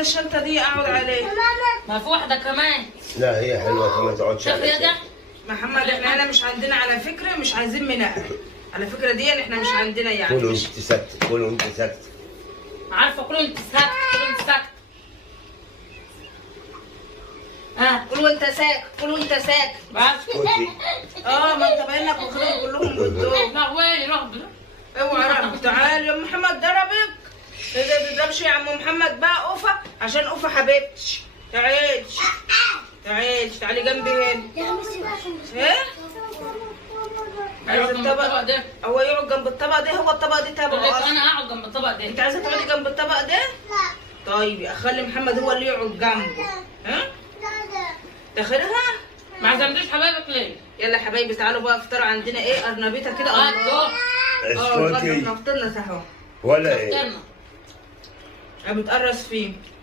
الشنطة دي اقعد عليها. ما في واحدة كمان. لا هي حلوه كمان تقعدش شوف يا ده. محمد احنا هنا مش عندنا على فكرة، مش عايزين منقل على فكرة دي، احنا مش عندنا يعني. كله انت ساكت، كله انت ساكت. عارفة كله انت ساكت، كله انت ساكت. قول وانت ساكت، قول وانت ساكت. بس. ما انت باين لك واخدهم كلهم بالدور. لا وين روح اوعى رحمة. تعال يا محمد ضربك. ده تضربش يا عم محمد بقى قفا، عشان قفا حبيبتي. تعالي تعالي تعالي جنبي هنا. ايه؟ عايز الطبق ده. هو يقعد جنب الطبق ده، هو الطبق ده تبعه اصلا. انا اقعد جنب الطبق ده. انت عايزه تقعدي جنب الطبق ده؟ طيب اخلي محمد هو اللي يقعد جنبه. ها؟ تاخدها؟ ما عزمتوش حبايبك ليه؟ يلا يا حبايبي تعالوا بقى افطر عندنا ايه ارنبيطه كده. الله. اسكتي فطرنا اهو. ولا ايه؟ فطرنا. بتقرص فيه.